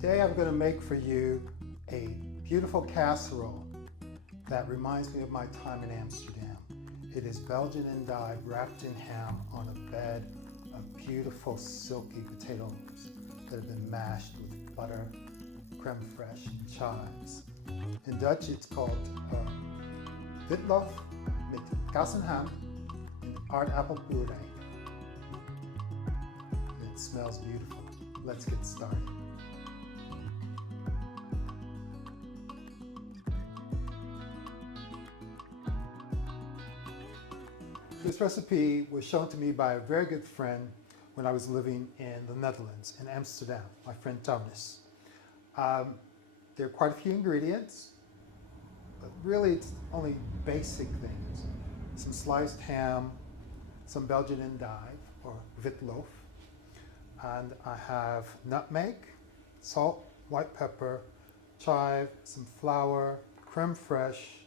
Today I'm going to make for you a beautiful casserole that reminds me of my time in Amsterdam. It is Belgian endive wrapped in ham on a bed of beautiful silky potatoes that have been mashed with butter, creme fraiche, and chives. In Dutch it's called Witlof met kassenham and aardappelpuree. And it smells beautiful. Let's get started. This recipe was shown to me by a very good friend when I was living in the Netherlands, in Amsterdam, my friend Thomas. There are quite a few ingredients, but really it's only basic things. Some sliced ham, some Belgian endive, or witlof, and I have nutmeg, salt, white pepper, chive, some flour, creme fraiche,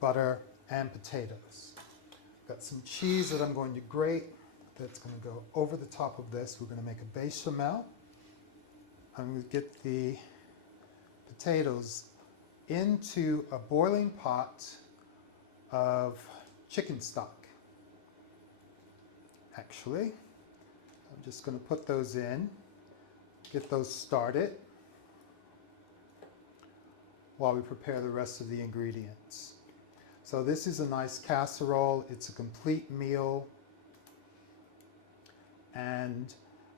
butter, and potatoes. Got some cheese that I'm going to grate that's going to go over the top of this. We're going to make a béchamel. I'm going to get the potatoes into a boiling pot of chicken stock. Actually, I'm just going to put those in, get those started while we prepare the rest of the ingredients. So this is a nice casserole. It's a complete meal. And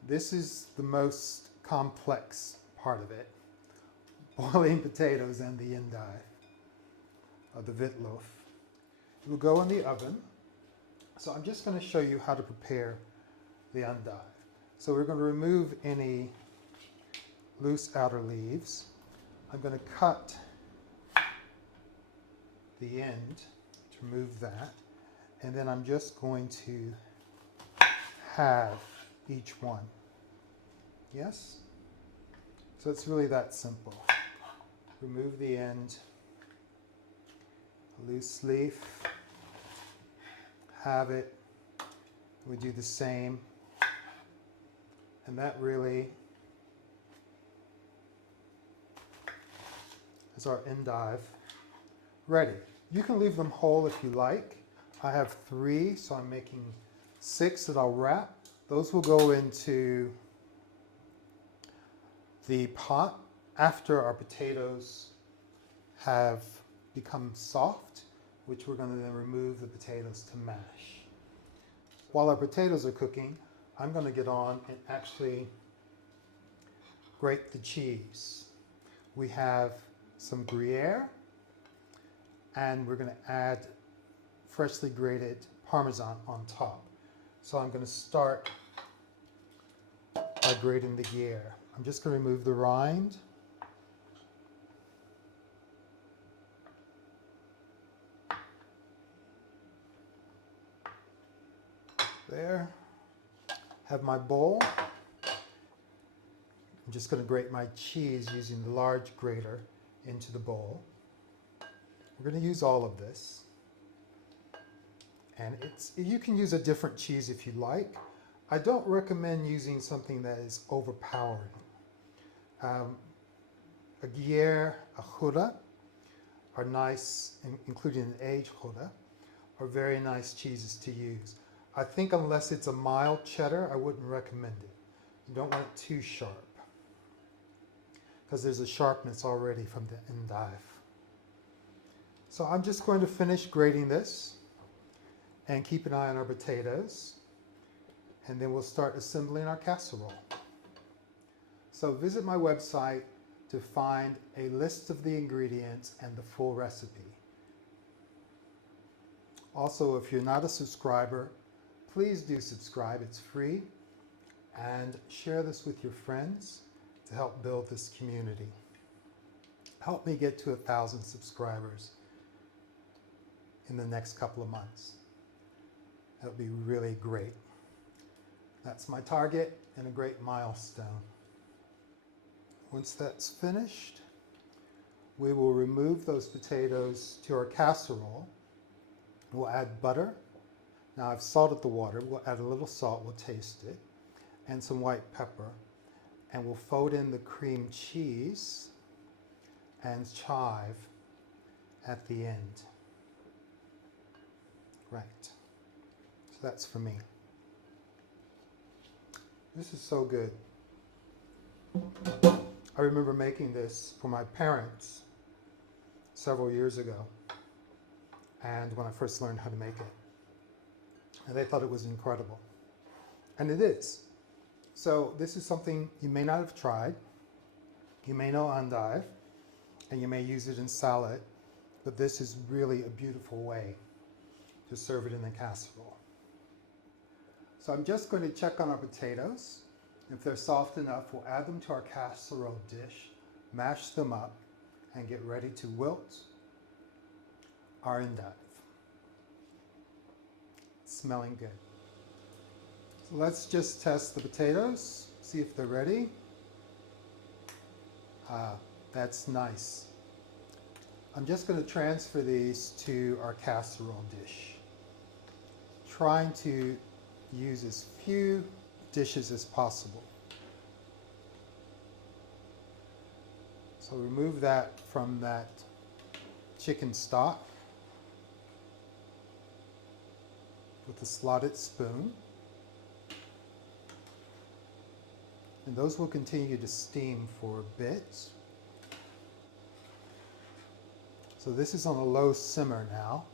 this is the most complex part of it. Boiling potatoes and the endive, or the witlof. It will go in the oven. So I'm just going to show you how to prepare the endive. So we're going to remove any loose outer leaves. I'm going to cut the end to remove that, and then I'm just going to halve each one. Yes? So it's really that simple. Remove the end, loose leaf, halve it. We do the same, and that really is our endive ready. You can leave them whole if you like. I have 3, so I'm making 6 that I'll wrap. Those will go into the pot after our potatoes have become soft, which we're going to then remove the potatoes to mash. While our potatoes are cooking, I'm going to get on and actually grate the cheese. We have some Gruyère, and we're going to add freshly grated Parmesan on top. So I'm going to start by grating the Gruyère. I'm just going to remove the rind. There. Have my bowl. I'm just going to grate my cheese using the large grater into the bowl. We're going to use all of this. And you can use a different cheese if you like. I don't recommend using something that is overpowering. A Gruyère, a Gouda, are nice, including an aged Gouda, are very nice cheeses to use. I think unless it's a mild cheddar, I wouldn't recommend it. You don't want it too sharp, because there's a sharpness already from the endive. So I'm just going to finish grating this and keep an eye on our potatoes, and then we'll start assembling our casserole. So visit my website to find a list of the ingredients and the full recipe. Also, if you're not a subscriber, please do subscribe. It's free, and share this with your friends to help build this community. Help me get to 1,000 subscribers in the next couple of months. That would be really great. That's my target and a great milestone. Once that's finished, we will remove those potatoes to our casserole. We'll add butter. Now I've salted the water. We'll add a little salt, we'll taste it, and some white pepper. and we'll fold in the cream cheese and chive at the end. Right. So that's for me. This is so good. I remember making this for my parents several years ago, and when I first learned how to make it. And they thought it was incredible. And it is. So this is something you may not have tried. You may know endive, and you may use it in salad, but this is really a beautiful way to serve it in the casserole. So I'm just going to check on our potatoes. If they're soft enough, we'll add them to our casserole dish, mash them up, and get ready to wilt our endive. Smelling good. So let's just test the potatoes, see if they're ready. That's nice. I'm just going to transfer these to our casserole dish. Trying to use as few dishes as possible. So remove that from that chicken stock with a slotted spoon. And those will continue to steam for a bit. So this is on a low simmer now,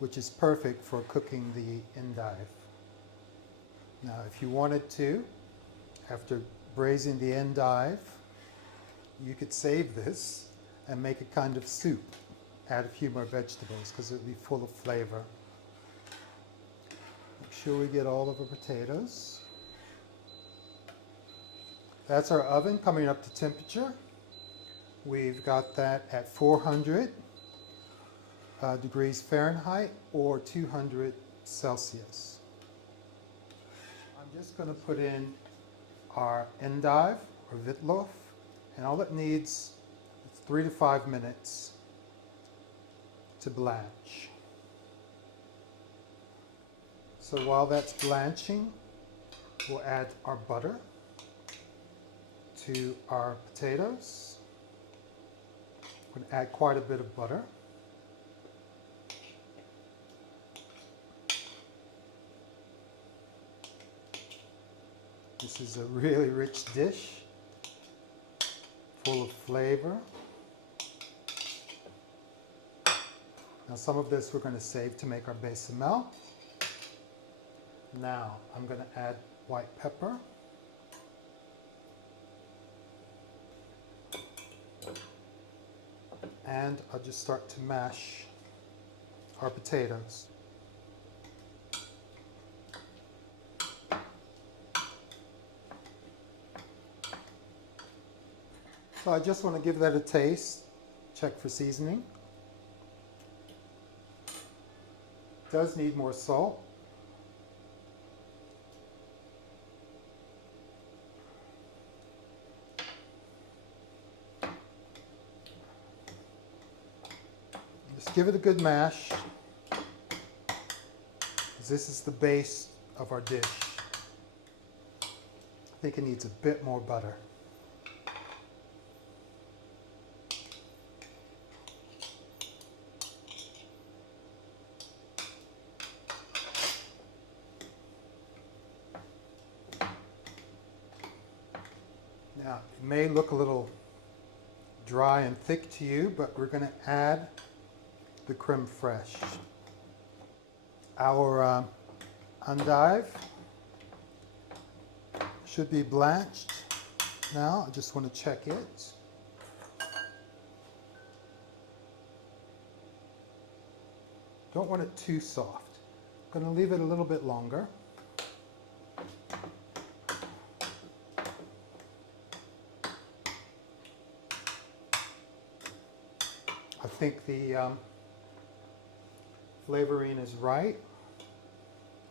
which is perfect for cooking the endive. Now, if you wanted to, after braising the endive, you could save this and make a kind of soup. Add a few more vegetables because it would be full of flavor. Make sure we get all of our potatoes. That's our oven coming up to temperature. We've got that at 400 degrees Fahrenheit or 200 Celsius. I'm just going to put in our endive or Witlof, and all it needs is 3 to 5 minutes to blanch. So while that's blanching, we'll add our butter to our potatoes. I'm going to add quite a bit of butter. This is a really rich dish, full of flavor. Now some of this we're going to save to make our béchamel. Now I'm going to add white pepper. And I'll just start to mash our potatoes. So I just want to give that a taste, check for seasoning. It does need more salt. Just give it a good mash, because this is the base of our dish. I think it needs a bit more butter. Now, it may look a little dry and thick to you, but we're going to add the creme fraiche. Our endive should be blanched now. I just want to check it. Don't want it too soft. I'm going to leave it a little bit longer. I think the flavoring is right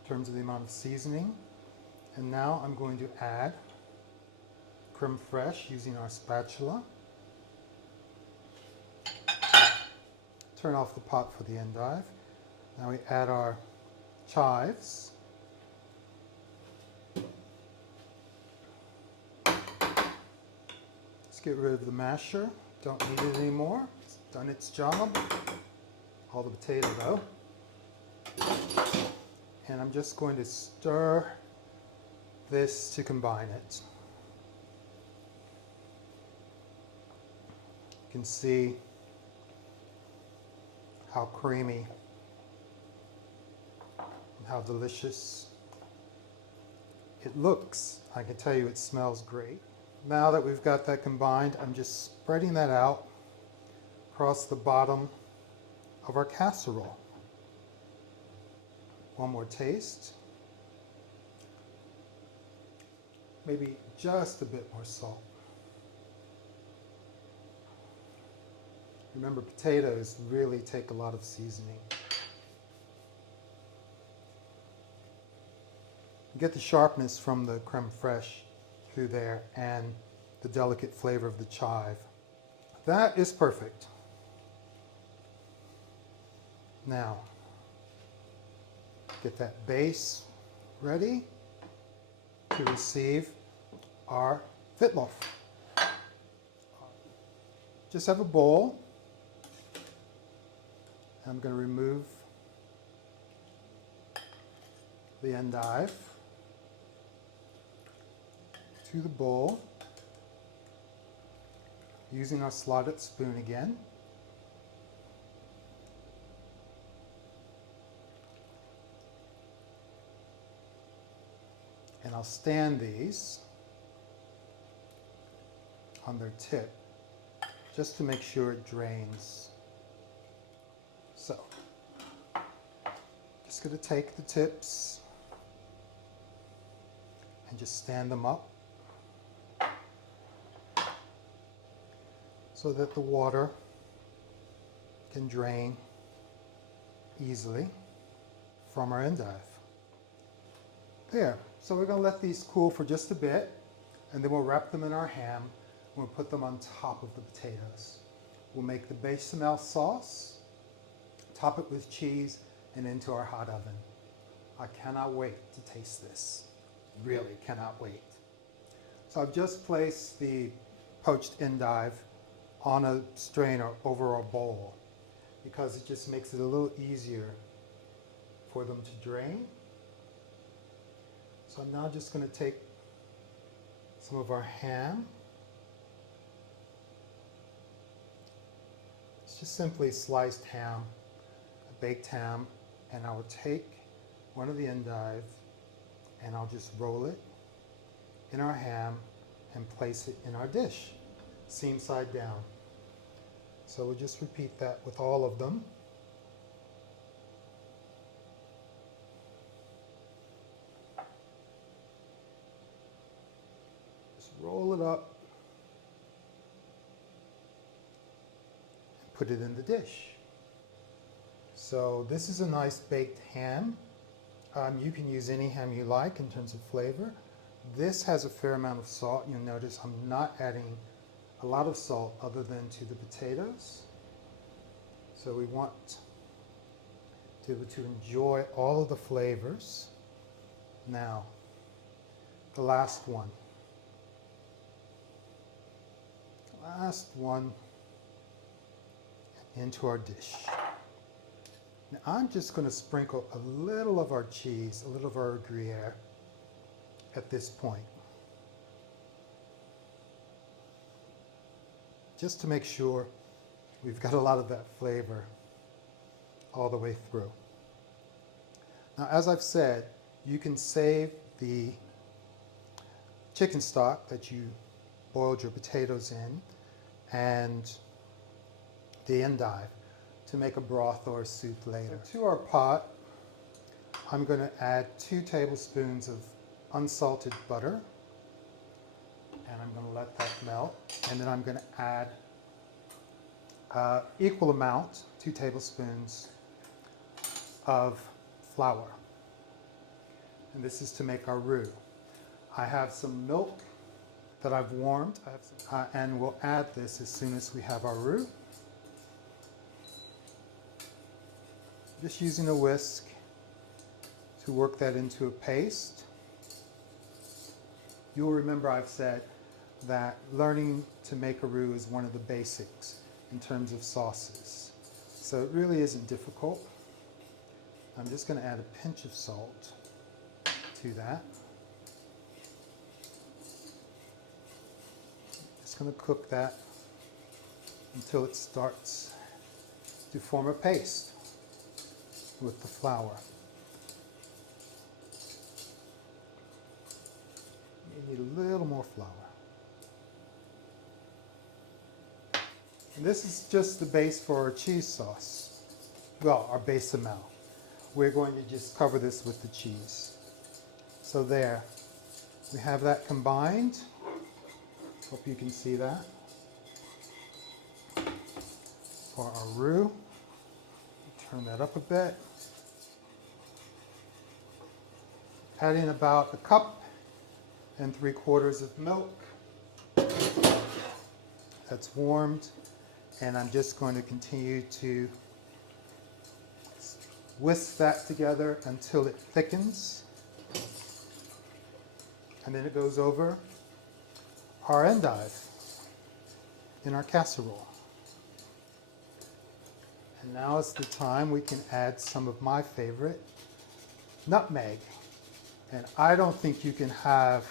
in terms of the amount of seasoning. And now I'm going to add creme fraiche using our spatula. Turn off the pot for the endive. Now we add our chives. get rid of the masher. Don't need it anymore. It's done its job. All the potato though. And I'm just going to stir this to combine it. You can see how creamy and how delicious it looks. I can tell you it smells great. Now that we've got that combined, I'm just spreading that out across the bottom of our casserole. One more taste. Maybe just a bit more salt. Remember, potatoes really take a lot of seasoning. You get the sharpness from the creme fraiche through there and the delicate flavor of the chive. That is perfect. Now, get that base ready to receive our Witlof. Just have a bowl. I'm going to remove the endive to the bowl using our slotted spoon again. And I'll stand these on their tip just to make sure it drains. So, just going to take the tips and just stand them up so that the water can drain easily from our endive. There. So we're going to let these cool for just a bit, and then we'll wrap them in our ham and we'll put them on top of the potatoes. We'll make the bechamel sauce, top it with cheese, and into our hot oven. I cannot wait to taste this. Really cannot wait. So I've just placed the poached endive on a strainer over a bowl because it just makes it a little easier for them to drain. So I'm now just going to take some of our ham. It's just simply sliced ham, a baked ham, and I will take one of the endive and I'll just roll it in our ham and place it in our dish, seam side down. So we'll just repeat that with all of them. Roll it up and put it in the dish. So this is a nice baked ham. You can use any ham you like in terms of flavor. This has a fair amount of salt. You'll notice I'm not adding a lot of salt other than to the potatoes. So we want to be able to enjoy all of the flavors. Now, the last one. Last one into our dish. Now I'm just going to sprinkle a little of our cheese, a little of our Gruyère at this point. Just to make sure we've got a lot of that flavor all the way through. Now, as I've said, you can save the chicken stock that you boiled your potatoes in and the endive to make a broth or a soup later. So to our pot, I'm going to add 2 tablespoons of unsalted butter, and I'm going to let that melt, and then I'm going to add equal amount, 2 tablespoons of flour, and this is to make our roux. I have some milk that I've warmed, and we'll add this as soon as we have our roux. Just using a whisk to work that into a paste. You'll remember I've said that learning to make a roux is one of the basics in terms of sauces. So it really isn't difficult. I'm just going to add a pinch of salt to that. Just going to cook that until it starts to form a paste with the flour. You need a little more flour. And this is just the base for our cheese sauce. Well, our béchamel. We're going to just cover this with the cheese. So there, we have that combined. Hope you can see that. For our roux, turn that up a bit. Add in about 1 cup and 3/4 of milk. That's warmed, and I'm just going to continue to whisk that together until it thickens. And then it goes over our endive in our casserole. And now is the time we can add some of my favorite, nutmeg. And I don't think you can have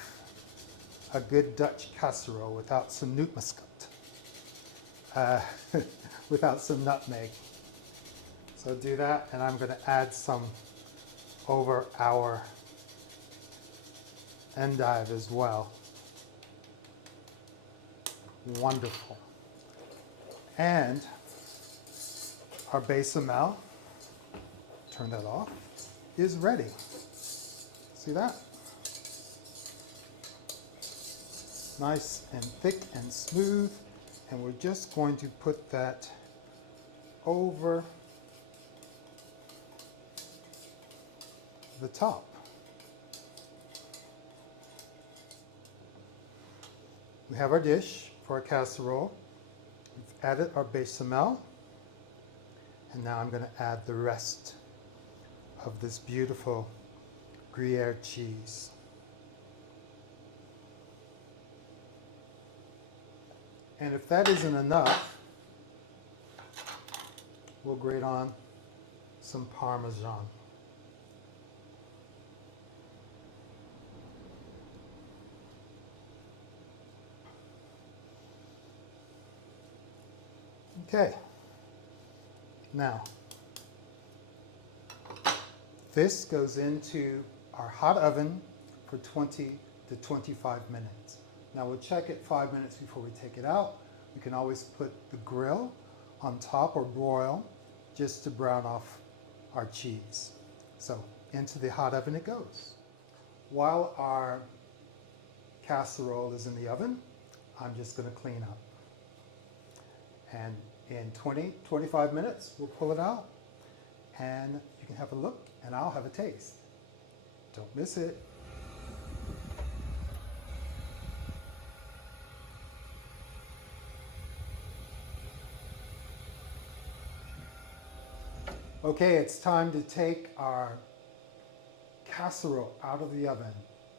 a good Dutch casserole without some nootmuskaat, without some nutmeg. So do that, and I'm going to add some over our endive as well. Wonderful. And our béchamel, turn that off, is ready. See that? Nice and thick and smooth. And we're just going to put that over the top. We have our dish for our casserole. We've added our béchamel. And now I'm going to add the rest of this beautiful Gruyère cheese. And if that isn't enough, we'll grate on some Parmesan. Okay. Now, this goes into our hot oven for 20 to 25 minutes. Now we'll check it 5 minutes before we take it out. We can always put the grill on top or broil just to brown off our cheese. So into the hot oven it goes. While our casserole is in the oven, I'm just going to clean up. And in 20-25 minutes, we'll pull it out and you can have a look and I'll have a taste. Don't miss it. Okay, it's time to take our casserole out of the oven.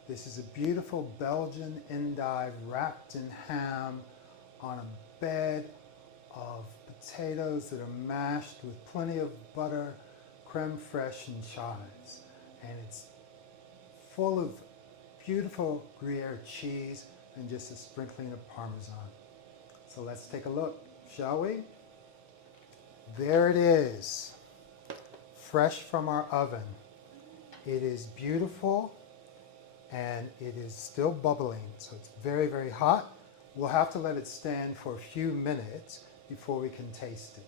This is a beautiful Belgian endive wrapped in ham on a bed of potatoes that are mashed with plenty of butter, creme fraiche, and chives. And it's full of beautiful Gruyère cheese and just a sprinkling of Parmesan. So let's take a look, shall we? There it is, fresh from our oven. It is beautiful and it is still bubbling, so it's very, very hot. We'll have to let it stand for a few minutes before we can taste it.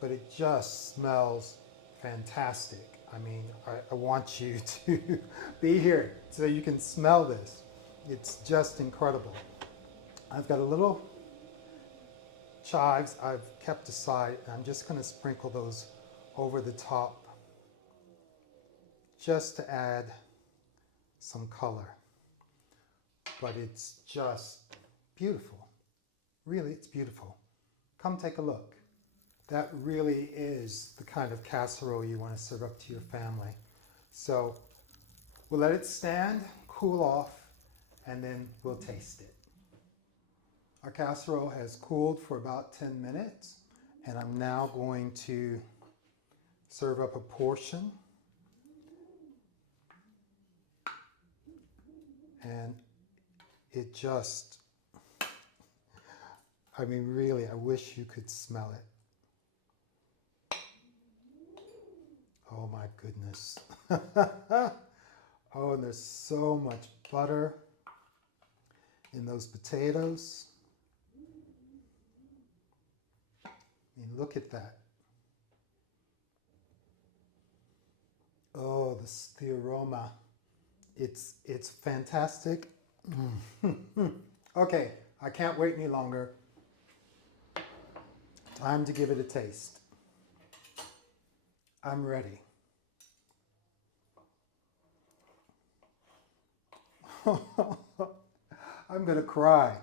But it just smells fantastic. I mean, I want you to be here so you can smell this. It's just incredible. I've got a little chives I've kept aside, and I'm just going to sprinkle those over the top just to add some color. But it's just beautiful. Really, it's beautiful. Come take a look. That really is the kind of casserole you want to serve up to your family. So we'll let it stand, cool off, and then we'll taste it. Our casserole has cooled for about 10 minutes, and I'm now going to serve up a portion. And it just, I mean, really, I wish you could smell it. Oh my goodness. Oh, and there's so much butter in those potatoes. I mean, look at that. Oh, the aroma. It's fantastic. Okay, I can't wait any longer. Time to give it a taste. I'm ready. I'm gonna cry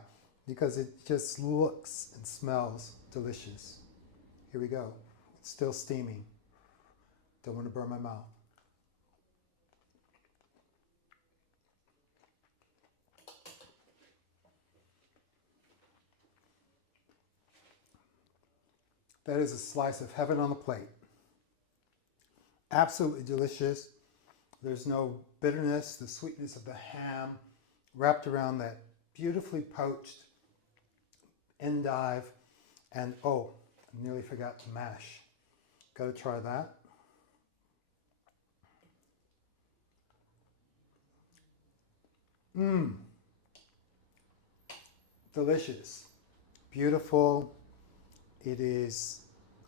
because it just looks and smells delicious. Here we go. It's still steaming. Don't want to burn my mouth. That is a slice of heaven on the plate. Absolutely delicious. There's no bitterness, the sweetness of the ham wrapped around that beautifully poached endive. And oh, I nearly forgot to mash. Gotta try that. Delicious. Beautiful. It is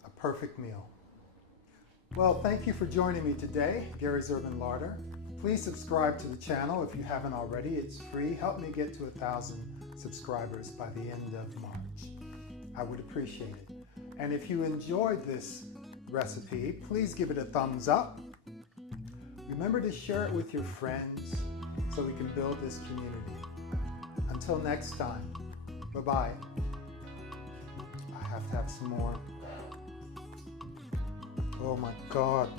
a perfect meal. Well, thank you for joining me today, Gary's Urban Larder. Please subscribe to the channel if you haven't already. It's free. Help me get to 1,000 subscribers by the end of March. I would appreciate it. And if you enjoyed this recipe, please give it a thumbs up. Remember to share it with your friends so we can build this community. Until next time, bye-bye. I have to have some more. Oh my God.